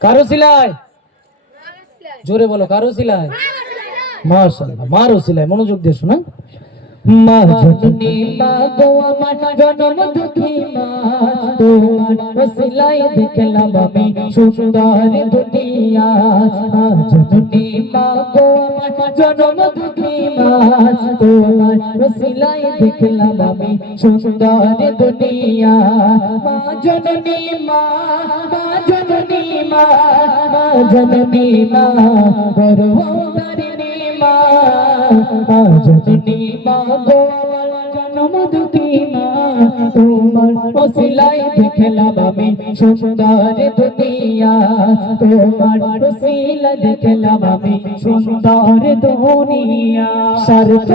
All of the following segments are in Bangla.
কারো সিলাই? জোরে বলো, কারো সিলাই? মাশাআল্লাহ, মারো সিলাই, মনোযোগ দিয়ে শোনা। মা জননী মা গো আমার জনম দুঃখী মা, তোমার সিলাই দেখলাম আমি সুন্দর দুনিয়া। মা জননী মা গো আমার জনম দুঃখী মা, তোমার সিলাই দেখলাম আমি সুন্দর দুনিয়া। মা জননী মা, মা জননী মা, মা জননী মা গর্ভধারিণী মা, মা জননী মা গো আমার জনম দুঃখী মা, তোমার ওসিলাই দেখলাম আমি সুন্দর দুনিয়া। তোমার ওসিলা দেখলাম আমি সুন্দর দুনিয়া। স্বার্থ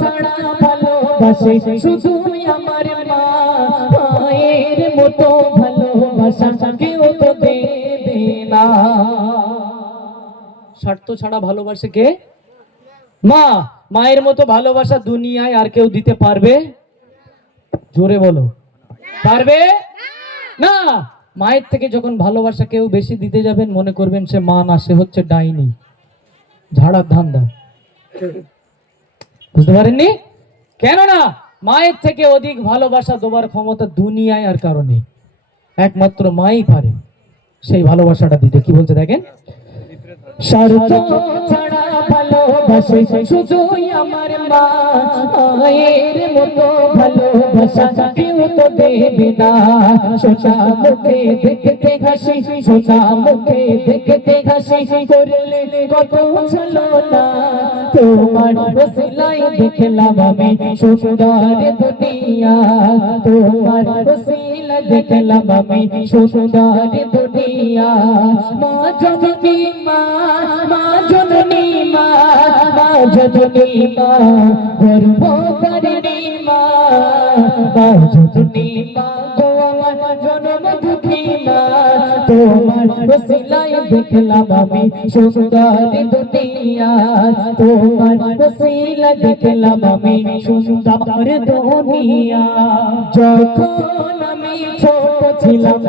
ছাড়া ভালোবাসে শুধু আমার মা, মায়ের মতো ভালোবাসা কেউ তো দেবে না। স্বার্থ ছাড়া ভালোবাসে কে? মা। মায়ের মতো ভালোবাসা দুনিয়ায় আর কেউ দিতে পারবে? জোরে বলো, পারবে না। মায়ের থেকে যখন ভালোবাসা কেউ বেশি দিতে যাবেন, মনে করবেন সে মা না, সে হচ্ছে ডাইনি, ঝাড়ার ধান্দা। বুঝতে পারেননি? কেননা মায়ের থেকে অধিক ভালোবাসা দেওয়ার ক্ষমতা দুনিয়ায় আর কারণে একমাত্র মাই পারে সেই ভালোবাসাটা দিতে। কি বলছে দেখেন, স্বার্থ ছাড়া ভালোবাসে শুধু আমার মা, মায়ের মতো ভালোবাসা কেউ তো দেবে না। সোনা মুখে দেখতে হাসি, সোনা মুখে দেখতে হাসি, করলে কত ছলনা, তোমার ওসিলাই দেখলাম আমি সুন্দর দুনিয়া। তোমার ওসিলা দেখলাম আমি সুন্দর দুনিয়া। মা জননী মা, মা জননী মা, মা জননী মা গর্ভধারিণী মা, মা জননী মা গো আমার জনম দুঃখী মা, তোমার ওসিলাই দেখলাম আমি সুন্দর দুনিয়া। তোমার ওসিলা দেখলাম আমি সুন্দর দুনিয়া। যখন আমি ছোট ছিলাম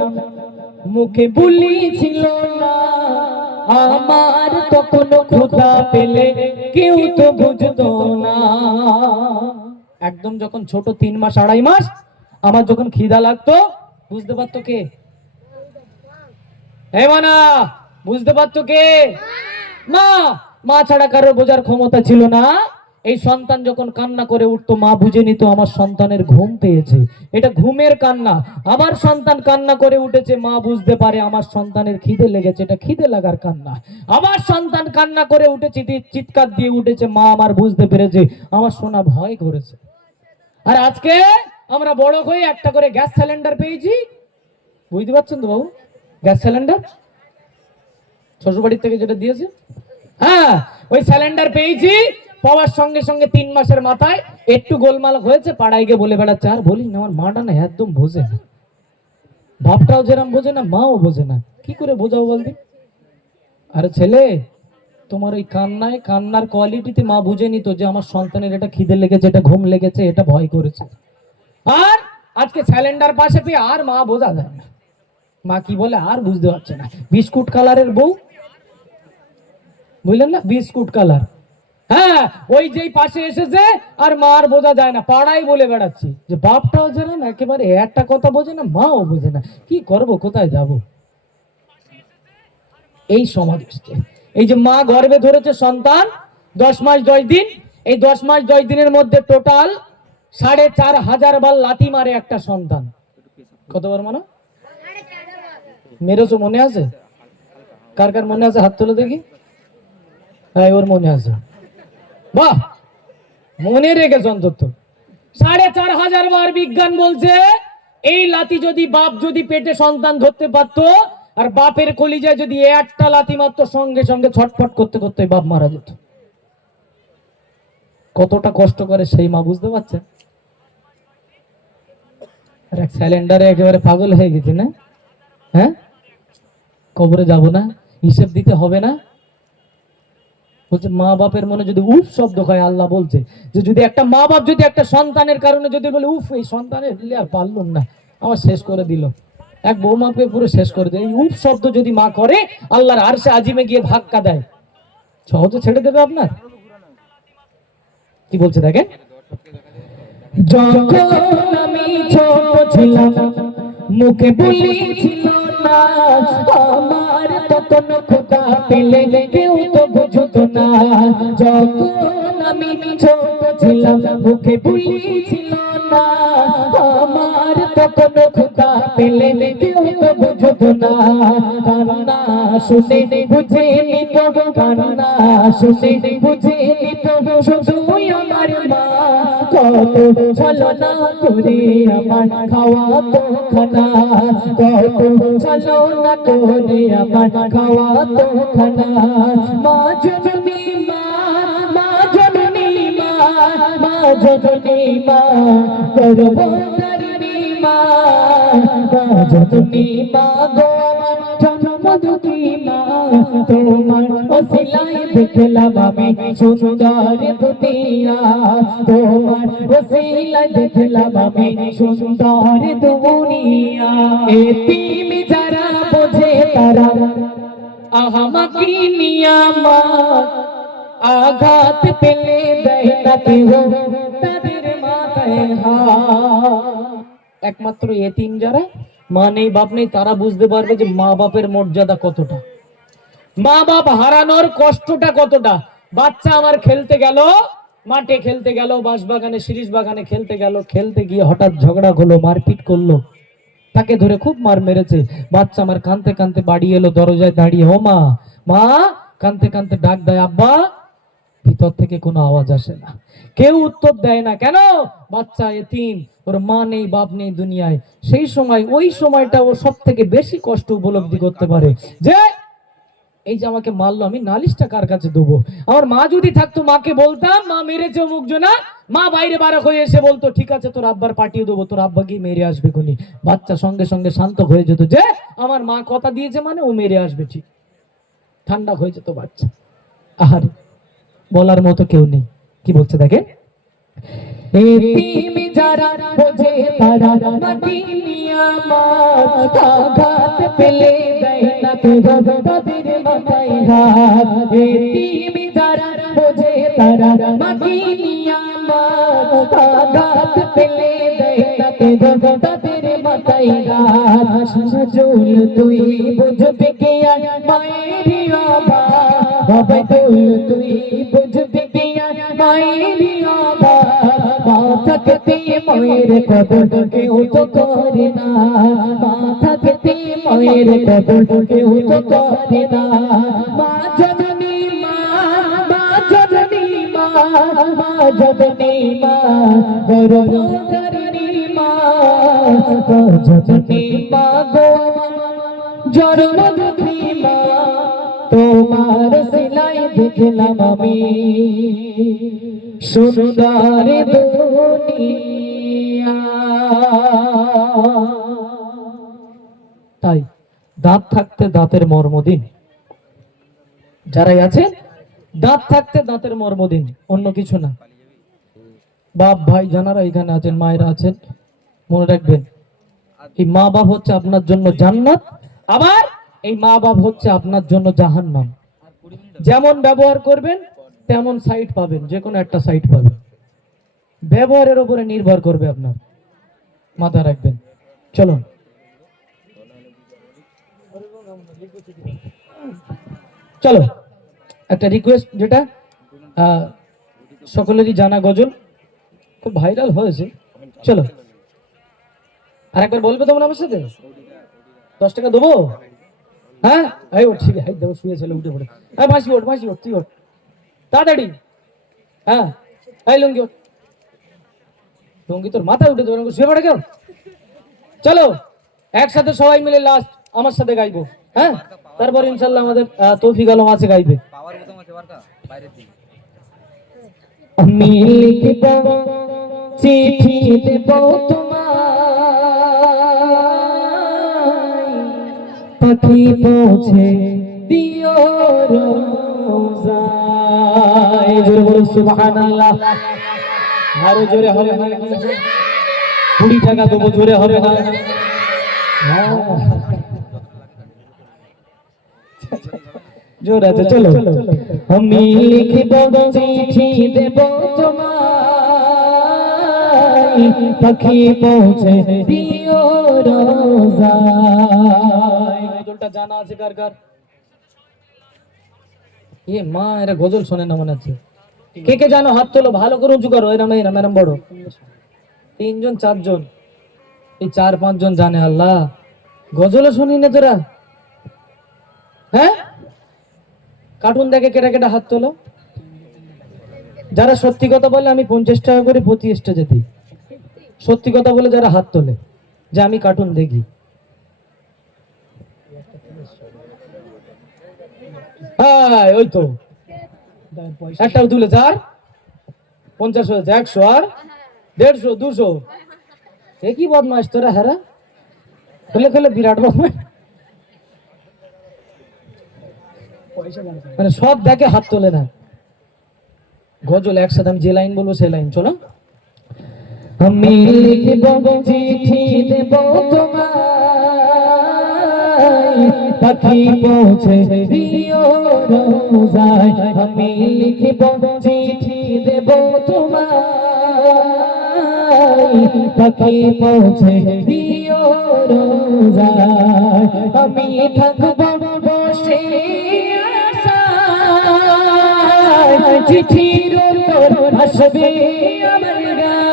মুখে বুলি ছিল না, আমার তখন ক্ষুধা পেলে কেউ তো বুঝতো না। একদম যখন ছোট 3 মাস 2.5 মাস, আমার যখন খিদা লাগতো, বুঝতে পারতো কে? হে মানা, বুঝতে পারতো কে? মা। মা ছাড়া কারোর বোঝার ক্ষমতা ছিল না। এই সন্তান যখন কান্না করে উঠতো, মা বুঝে নিত আমার সন্তানের ঘুম পেয়েছে, এটা ঘুমের কান্না। আবার সন্তান কান্না করে উঠেছে, মা বুঝতে পারে আমার সন্তানের খিদে লেগেছে, এটা খিদে লাগার কান্না। আবার সন্তান কান্না করে উঠেছে, চিৎকার দিয়ে উঠেছে, মা আমার বুঝতে পেরেছে আমার সোনা ভয় করেছে। আর আজকে আমরা বড় হয়ে একটা করে গ্যাস সিলিন্ডার পেয়েছি, বুঝতে পারছেন তো বাবু? গ্যাস সিলিন্ডার শ্বশুরবাড়ির থেকে যেটা দিয়েছে, হ্যাঁ ওই সিলিন্ডার পেয়েছি। পাওয়ার সঙ্গে সঙ্গে 3 মাসের মাথায় একটু গোলমাল হয়েছে, পাড়ায় গিয়ে বলে বেড়াচ্ছে। আর বলিস না, আমার মাটা না একদম বোঝে না, বাপটাও যেরকম বোঝে না, মাও বোঝে না। কি করে বোঝাও বলদি? আরে ছেলে, তোমার ওই কান্নায়, কান্নার কোয়ালিটিতে মা বুঝে নিত যে আমার সন্তানের এটা খিদে লেগেছে, এটা ঘুম লেগেছে, এটা ভয় করেছে। আর আজকে সিলিন্ডার পাশে পেয়ে আর মা বোঝা যায় না, মা কি বলে আর বুঝতে পারছে না। বিস্কুট কালারের বউ, বুঝলেন না? বিস্কুট কালার, হ্যাঁ ওই যেই পাশে এসেছে আর মা আর বোঝা যায় না। পাড়াই বলে বেড়াচ্ছি যে বাপটাও যেন একেবারে একটা কথা বোঝে না, মাও বোঝে না। কি করব, কোথায় যাব? এই সমাজ এসছে। এই যে মা গর্ভে ধরেছে সন্তান 10 মাস 10 দিন, এই 10 মাস 10 দিনের মধ্যে টোটাল 4,500 বার লাথি মারে একটা সন্তান। কতবার মানো? মেরেছো মনে আছে? কার কার মনে আছে হাত তুলে দেখি। হ্যাঁ ওর মনে আছে, বাহ মনে রেখেছ অন্তত। 4,500 বার। বিজ্ঞান বলছে এই লাথি যদি বাপ যদি পেটে সন্তান ধরতে পারতো, আর বাপের কলিজায় যদি একটা লাথি মারতো, সঙ্গে সঙ্গে ছটফট করতে করতে বাপ মারা যেত। কতটা কষ্ট করে সেই মা, বুঝতে পারছেন? আর এক সিলিন্ডারে একেবারে পাগল হয়ে গেছে না? হ্যাঁ, কবরে যাব না, হিসেব দিতে হবে না। বলছে মা বাপের মনে যদি উফ শব্দ হয়, আল্লাহ বলছে যে যদি একটা মা বাপ যদি একটা সন্তানের কারণে যদি বলে উফ এই সন্তানের আর পারলাম না, আমার শেষ করে দিল, এক বৌমাকে পুরো শেষ করে দেয়। এই উপ শব্দ যদি মা করে, আল্লাহর আরশে আজিমে গিয়ে ধাক্কা দেয়, সহজে ছেড়ে দেবে আপনার? কি বলছে দেখেন, যখন আমি ছোট ছিলাম মুখে বলেছিল না আমার, তখন খোদা পেলে কেউ তো বুঝতো না। যখন আমি ছোট ছিলাম মুখে বলেছিল না আমার, তখন খোদা পেলে কেউ তো বুঝতো না। কান্না শুনে বুঝে নিত, কান্না শুনে বুঝে নিত শুধুই আমার মা। কত ছলনা করে আমার খাওয়াতো খানা, কত ছলনা করে আমার খাওয়াতো খানা। মা জননী মা, মা জননী মা, মা জননী মা, গর্ভধারিণী মা, মা জননী মা গো আমার জন্মদাত্রী মা। তোমার ওসিলায় দেখলাম আমি সুন্দর দুনিয়া, তোমার ওসিলায় দেখলাম আমি সুন্দর দুনিয়া। এতিম যারা বোঝে তারা আহামাকি নিয়ামত, আঘাত পেলে দেয় না কেহ তাদের মাথায় হাত। একমাত্র এতিম যারা, মা নেই বাপ নেই, তারা বুঝতে পারবে যে মা বাপের মর্যাদা কতটা, মা বাপ হারানোর কষ্টটা কতটা। বাচ্চা আমার খেলতে গেল, মাঠে খেলতে গেল, বাঁশবাগানে শিরিষ বাগানে খেলতে গেল, খেলতে গিয়ে হঠাৎ ঝগড়া হলো, মারপিট করলো, তাকে ধরে খুব মার মেরেছে। বাচ্চা আমার কাঁদতে কাঁদতে বাড়ি এলো, দরজায় দাঁড়িয়ে ও মা, মা কাঁদতে কাঁদতে ডাক দেয় আব্বা, ভিতর থেকে কোনো আওয়াজ আসে না, কেউ উত্তর দেয় না। কেন? বাচ্চা এতিম, ওর মা নেই বাপ নেই দুনিয়ায়। সেই সময়, ওই সময়টা ও সব থেকে বেশি কষ্ট উপলব্ধি করতে পারে যে এই যে আমাকে মারলো, আমি নালিশটা কার কাছে দেবো? আমার মা যদি থাকতো, মাকে বলতাম মা মেরেছে অমুক জনা, মা বাইরে বারক হয়ে এসে বলতো ঠিক আছে তোর আব্বার পাঠিয়ে দেবো, তোর আব্বাকে মেরে আসবে কোনি। বাচ্চা সঙ্গে সঙ্গে শান্ত হয়ে যেত যে আমার মা কথা দিয়েছে মানে ও মেরে আসবে, ঠিক ঠান্ডা হয়ে যেত বাচ্চা। আহারে, বলার মতো কেউ নেই। কি বলছে দেখেন, এতিম যারা বোঝে তারা মাটি নিয়ামত, আঘাত পেলে দেয় না কেহ তাদের মাথায় হাত। এতিম যারা বোঝে তারা মাটি নিয়ামত, আঘাত পেলে দেয় না কেহ তাদের মাথায় হাত। সজল তুই বুঝবি কি আর মায়ের অভাব, বাবাদুল তুই বুঝবি কি আর মায়ের অভাব। মা থাকতে মায়ের কদর কেউ তো করে না, মা থাকতে মায়ের কদর কেউ তো করে না। মা জননী মা, মা জননী মা, মা জননী মা, গর্ভধারিণী মা, মা জননী মা গো জন্মদাত্রী মা। তোমার সিলাই দেখলাম আমি সুন্দর দুনিয়া। তাই দাঁত থাকতে দাঁতের মর্ম দিন, যারাই আছেন দাঁত থাকতে দাঁতের মর্ম দিন, অন্য কিছু না। বাপ ভাই যারা এখানে আছেন, মায়েরা আছেন, মনে রাখবেন এই মা বাপ হচ্ছে আপনার জন্য জান্নাত, আবার এই মা বাপ হচ্ছে আপনার জন্য জাহান্নাম। যেমন ব্যবহার করবেন তেমন সাইড পাবেন, যে কোনো একটা সাইড পাবেন, ব্যবহারের উপরে নির্ভর করবে আপনার, মাথা রাখবেন। চলো চলো একটা রিকোয়েস্ট, যেটা সকলেরই জানা গজল, খুব ভাইরাল হয়েছে। চলো আর একবার বলবে তোমরা আমার সাথে, 10 টাকা দেবো? হ্যাঁ এই ওঠ, ঠিক আছে দেবো, শুয়ে ছেলে উঠে পড়ে। হ্যাঁ মাসি ওঠ, মাসি ওঠ, তুই ওঠ তাড়াতাড়ি। হ্যাঁ এই লুঙ্গি ওঠ, লুঙ্গি তোর মাথায় উঠে দেবো, শুয়ে পড়ে কেউ। চলো একসাথে সবাই মিলে লাস্ট আমার সাথে গাইবো, হ্যাঁ তারপর ইনশাল্লাহ আমাদের তৌফিক আলম আছে গাইবে। আমি লিখব চিঠি দেব তোমায়, পাখি পৌঁছে দিও রোজায়। জোরে বলো সুবহানাল্লাহ। আরো জোরে হবে না, 20 টাকা দেবো, জোরে হবে না। জোর আছে, চলো। আমি লিখিব চিঠি দেব তোমায়, পাখি পৌঁছে দিও রোজায়। গজলটা জানা আছে কার কার? মা, এরা গজল শোনে না মনে হচ্ছে। কে কে জানো হাত তোলো, ভালো করে উঁচু করো। এরম এরম এরম বড় 3 জন 4 জন, এই 4-5 জন জানে। আল্লাহ, গজলও শুনি না তোরা? হ্যাঁ, কার্টুন দেখে কেটা কেটা হাত তোলো। যারা সত্যি কথা বলে আমি 50 টাকা করে প্রতি স্টেজে দিই। সত্যি কথা বলে যারা হাত তোলে যে আমি কার্টুন দেখি। হ্যাঁ, ওই তো একটাও তুলে 4, 50 হয়েছে, 100 আর 150, 200। একই বদমাস তোরা। হেরা খেলে খেলে বিরাট রকমের মানে সব দেখে হাত তোলে না। গজল একসাথে আমি যে লাইন বলবো সেই লাইন, চলো। আমি লিখিব চিঠি দেব তোমায়, পাখি পৌঁছে দিও রোজায়। আমি লিখিব চিঠি দেব তোমায়, পাখি পৌঁছে দিও রোজায়। আমি থাকব বসে আশায়, চিঠির উত্তর আসবে আমার গায়।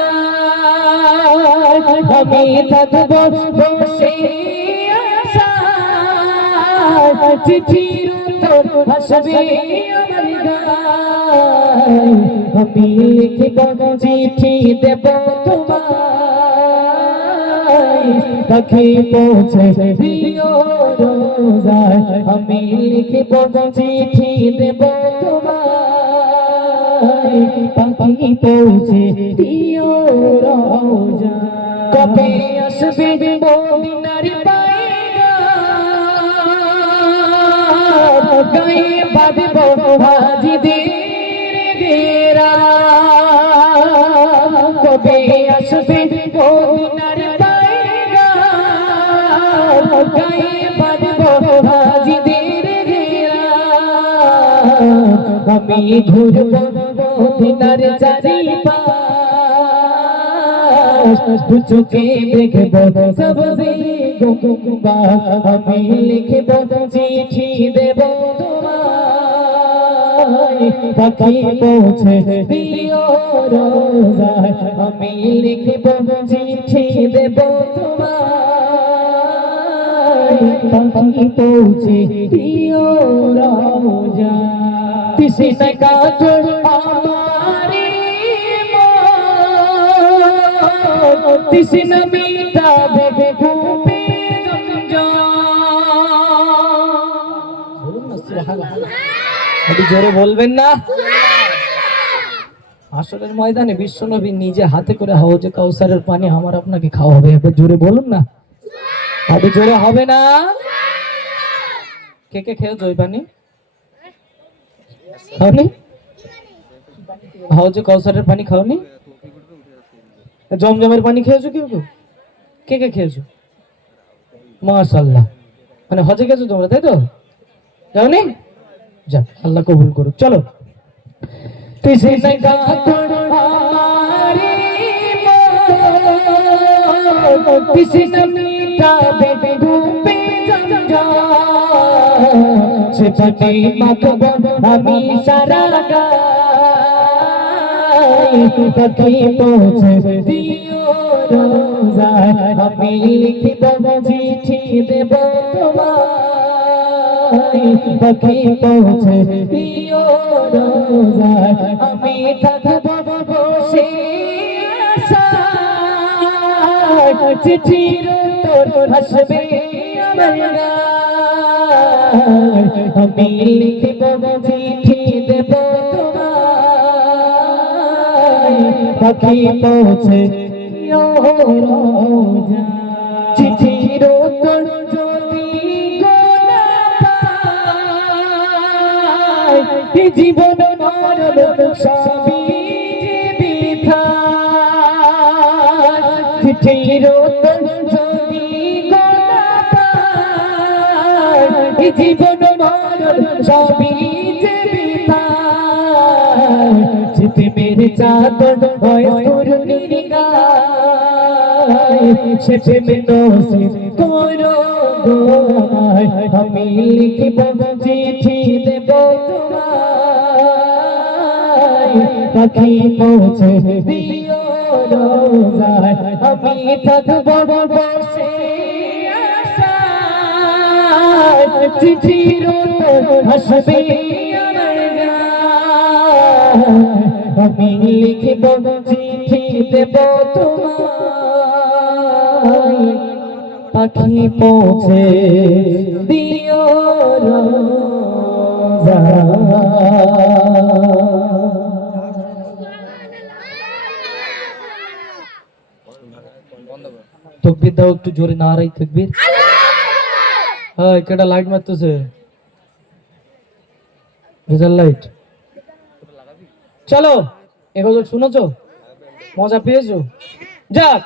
আমি থাকব বসে আশায়, চিঠির উত্তর আসবে আমার গায়। আমি লিখিব চিঠি দেব তোমায়, পাখি পৌঁছে দিও রোজায়। আমি লিখিব চিঠি দেব তোমায়, পাখি পৌঁছে দিও রোজায়। কবে আসবে মদিনার পায়গাম, গায়ে বাঁধব হাজিদের ঘেরাম। কবে আসবে মদিনার পায়গাম, গায়ে বাঁধব হাজিদের ঘেরাম। আমি ঘুরব মদিনার চারিপাশ, দু চোখে দেখব সবজি গুম্বাদ। আমি লিখিব চিঠি দেব তোমায়, পাখি পৌঁছে দিও রোজায়। আমি লিখিব চিঠি দেব তোমায়, পাখি পৌঁছে দিও রোজায়। তৃষ্ণা কাতর আমারে মন, তৃষ্ণা মিটাবে ঘুমে জমজম। জোরে বলবেন না? আসরের ময়দানে বিশ্বনবী নিজে হাতে করে হাউজে কাউসারের পানি আমার আপনাকে খাওয়াবে। একবার জোরে বলুন না, আরে জোরে হবে না? কে কে খেয়েছো ওই পানি? খাওনি? হাউজে কাউসারের পানি খাওনি? জমজমের পানি খেয়েছো কেউ কেউ? কে কে খেয়েছো? মাশাআল্লাহ, মানে হজে গেছো তোমরা, তাই তো? যাওনি? যা, আল্লাহ কবুল করুক। চলো। তৃষ্ণা কাতর আমারে মন, তৃষ্ণা মিটাবে ঘুমে জমজম। সে পানি মাখব আমি সারা গায়, পাখি পৌঁছে দিও রোজায়। আমি লিখিব চিঠি দেব তোমায়, পাখি পৌঁছে দিও রোজায়। আমি থাকব বসে আশায়, চিঠির উত্তর আসবে আমার গায়। আমি লিখিব চিঠি দেব তোমায়, পাখি পৌঁছে দিও রোজায়। চিঠির উত্তর যদি গোনা পাই, জীবন মরণ সবই যে বিধায়। চিঠির উত্তর যদি গোনা জীবন মরণ সবই যে বিধায় যেতে মেরে চাদর হয় করুণীর গায় সে প্রেমে নসিব করো গো আমায় আমি লিখিব চিঠি দেব তোমায় পাখি পৌঁছে দিও রোজায় আমি থাকব বসে আশায় চিঠির উত্তর আসবে আমার গায় আমি লিখিব চিঠি দেব তোমায় পাখি পৌঁছে দিও তকবীর দাও একটু জোরে, নারাই তাকবীর। হ্যাঁ কেডা লাইট মারতেছে? Result light. চলো এগুলো শুনেছো, মজা পেয়েছো? যাক